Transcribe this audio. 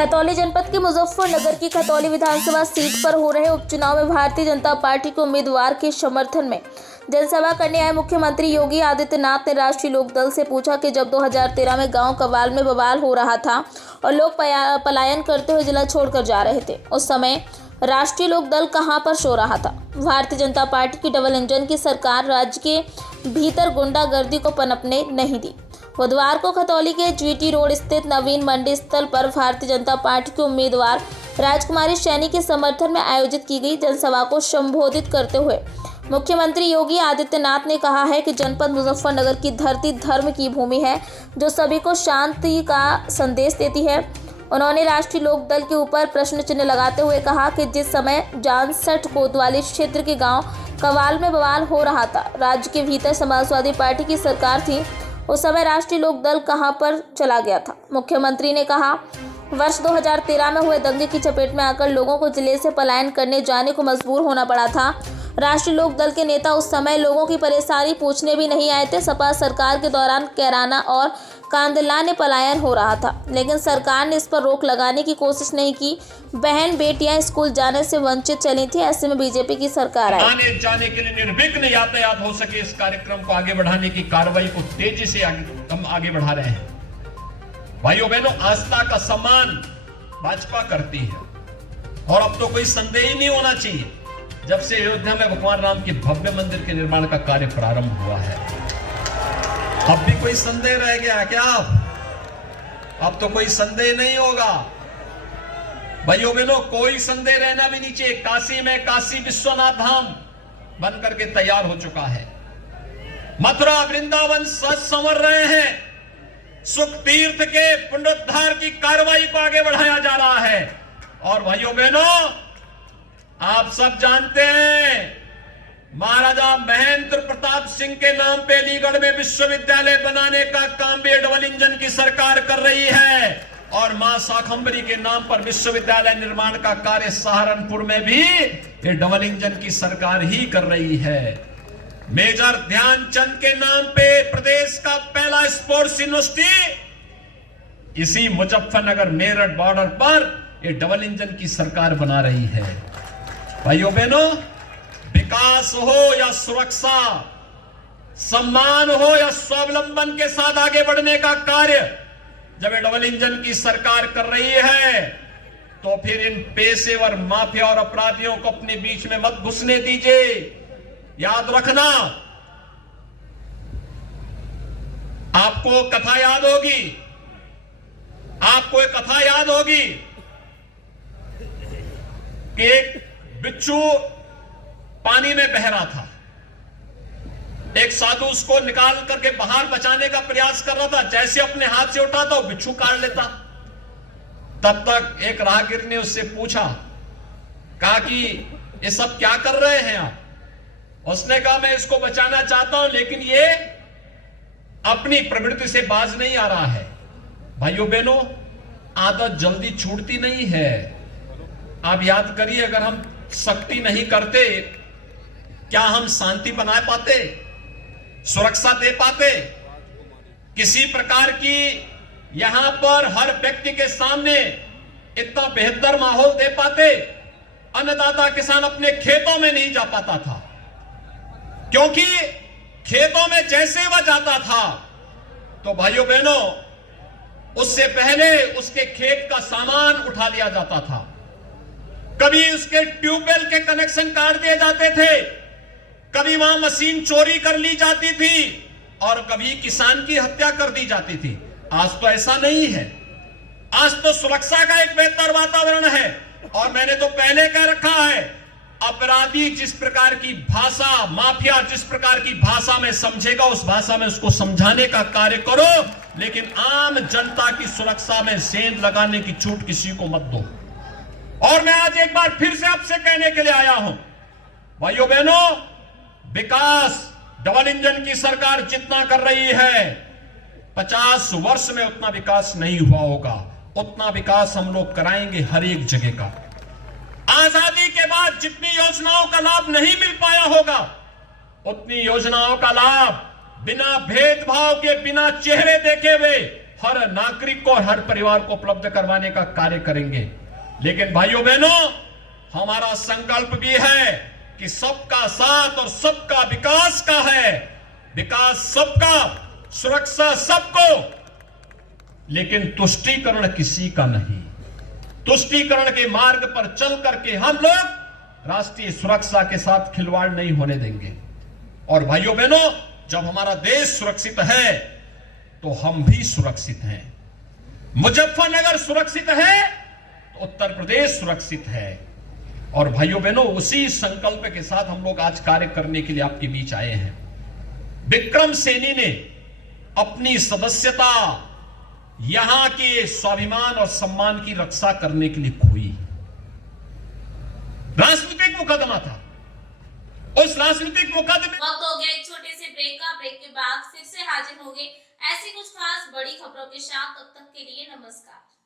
खतौली जनपद के मुजफ्फरनगर की खतौली विधानसभा सीट पर हो रहे उपचुनाव में भारतीय जनता पार्टी के उम्मीदवार के समर्थन में जनसभा करने आए मुख्यमंत्री योगी आदित्यनाथ ने राष्ट्रीय लोकदल से पूछा कि जब 2013 में गांव कवाल में बवाल हो रहा था और लोग पलायन करते हुए जिला छोड़कर जा रहे थे, उस समय राष्ट्रीय लोकदल कहां पर सो रहा था। भारतीय जनता पार्टी की डबल इंजन की सरकार राज्य के भीतर गुंडागर्दी को पनपने नहीं दी। बुधवार को खतौली के जीटी रोड स्थित नवीन मंडी स्थल पर भारतीय जनता पार्टी के उम्मीदवार राजकुमारी सैनी के समर्थन में आयोजित की गई जनसभा को संबोधित करते हुए मुख्यमंत्री योगी आदित्यनाथ ने कहा है कि जनपद मुजफ्फरनगर की धरती धर्म की भूमि है जो सभी को शांति का संदेश देती है। उन्होंने राष्ट्रीय लोकदल के ऊपर प्रश्न चिन्ह लगाते हुए कहा कि जिस समय जानसठ कोतवाली क्षेत्र के गांव कवाल में बवाल हो रहा था, राज्य के भीतर समाजवादी पार्टी की सरकार थी, उस समय राष्ट्रीय लोकदल कहां पर चला गया था। मुख्यमंत्री ने कहा वर्ष 2013 में हुए दंगे की चपेट में आकर लोगों को जिले से पलायन करने जाने को मजबूर होना पड़ा था। राष्ट्रीय लोकदल के नेता उस समय लोगों की परेशानी पूछने भी नहीं आए थे। सपा सरकार के दौरान कैराना और कांदला ने पलायन हो रहा था, लेकिन सरकार ने इस पर रोक लगाने की कोशिश नहीं की। बहन बेटियां स्कूल जाने से वंचित चली थी। ऐसे में बीजेपी की सरकार आई। आने जाने के लिए निर्विघ्न यातायात हो सके, इस कार्यक्रम को आगे बढ़ाने की कार्रवाई को तेजी से हम आगे बढ़ा रहे हैं। भाइयों बहनों, आस्था का सम्मान भाजपा करती है और अब तो कोई संदेह ही नहीं होना चाहिए। जब से अयोध्या में भगवान राम के भव्य मंदिर के निर्माण का कार्य प्रारंभ हुआ है, अब भी कोई संदेह रह गया क्या? अब तो कोई संदेह नहीं होगा। भाइयों बहनों, कोई संदेह रहना भी नहीं चाहिए। काशी में काशी विश्वनाथ धाम बन करके तैयार हो चुका है। मथुरा वृंदावन सज संवर रहे हैं। सुख तीर्थ के पुनरुद्धार की कार्रवाई को आगे बढ़ाया जा रहा है। और भाइयों बहनों, आप सब जानते हैं महाराजा महेंद्र प्रताप सिंह के नाम पे अलीगढ़ में विश्वविद्यालय बनाने का काम भी डबल इंजन की सरकार कर रही है और मां शाकंभरी के नाम पर विश्वविद्यालय निर्माण का कार्य सहारनपुर में भी ये डबल इंजन की सरकार ही कर रही है। मेजर ध्यानचंद के नाम पे प्रदेश का पहला स्पोर्ट्स यूनिवर्सिटी इसी मुजफ्फरनगर मेरठ बॉर्डर पर ये डबल इंजन की सरकार बना रही है। भाइयों बहनों, विकास हो या सुरक्षा, सम्मान हो या स्वावलंबन के साथ आगे बढ़ने का कार्य जब ये डबल इंजन की सरकार कर रही है, तो फिर इन पेशेवर माफिया और अपराधियों को अपने बीच में मत घुसने दीजिए। याद रखना, आपको कथा याद होगी, आपको एक कथा याद होगी कि एक बिच्छू पानी में बह रहा था। एक साधु उसको निकाल करके बाहर बचाने का प्रयास कर रहा था। जैसे अपने हाथ से उठाता वो बिच्छू काट लेता। तब तक एक राहगीर ने उससे पूछा, कहा कि ये सब क्या कर रहे हैं आप? उसने कहा मैं इसको बचाना चाहता हूं, लेकिन ये अपनी प्रवृत्ति से बाज नहीं आ रहा है। भाइयों बहनों, आदत जल्दी छूटती नहीं है। आप याद करिए, अगर हम सख्ती नहीं करते, क्या हम शांति बनाए पाते, सुरक्षा दे पाते? किसी प्रकार की यहां पर हर व्यक्ति के सामने इतना बेहतर माहौल दे पाते? अन्नदाता किसान अपने खेतों में नहीं जा पाता था, क्योंकि खेतों में जैसे वह जाता था तो भाइयों बहनों, उससे पहले उसके खेत का सामान उठा लिया जाता था। कभी उसके ट्यूबवेल के कनेक्शन काट दिए जाते थे, कभी वहां मशीन चोरी कर ली जाती थी और कभी किसान की हत्या कर दी जाती थी। आज तो ऐसा नहीं है। आज तो सुरक्षा का एक बेहतर वातावरण है। और मैंने तो पहले कह रखा है, अपराधी जिस प्रकार की भाषा, माफिया जिस प्रकार की भाषा में समझेगा, उस भाषा में उसको समझाने का कार्य करो, लेकिन आम जनता की सुरक्षा में सेंध लगाने की छूट किसी को मत दो। और मैं आज एक बार फिर से आपसे कहने के लिए आया हूं, भाइयों बहनों, विकास डबल इंजन की सरकार जितना कर रही है, 50 वर्ष में उतना विकास नहीं हुआ होगा। उतना विकास हम लोग कराएंगे हर एक जगह का। आजादी के बाद जितनी योजनाओं का लाभ नहीं मिल पाया होगा, उतनी योजनाओं का लाभ बिना भेदभाव के, बिना चेहरे देखे हुए हर नागरिक को और हर परिवार को उपलब्ध करवाने का कार्य करेंगे। लेकिन भाइयों बहनों, हमारा संकल्प भी है कि सबका साथ और सबका विकास का है। विकास सबका, सुरक्षा सबको, लेकिन तुष्टीकरण किसी का नहीं। तुष्टीकरण के मार्ग पर चल करके हम लोग राष्ट्रीय सुरक्षा के साथ खिलवाड़ नहीं होने देंगे। और भाइयों बहनों, जब हमारा देश सुरक्षित है तो हम भी सुरक्षित हैं। मुजफ्फरनगर सुरक्षित है तो उत्तर प्रदेश सुरक्षित है। और भाइयों बहनों, उसी संकल्प के साथ हम लोग आज कार्य करने के लिए आपके बीच आए हैं। विक्रम सैनी ने अपनी सदस्यता यहां के स्वाभिमान और सम्मान की रक्षा करने के लिए खोई। राजनीतिक मुकदमा था, उस राजनीतिक मुकदमे। वक्त हो गया एक छोटे से ब्रेक का। ब्रेक के बाद फिर से हाजिर होंगे ऐसी कुछ खास बड़ी खबरों के साथ। तब तक के लिए नमस्कार।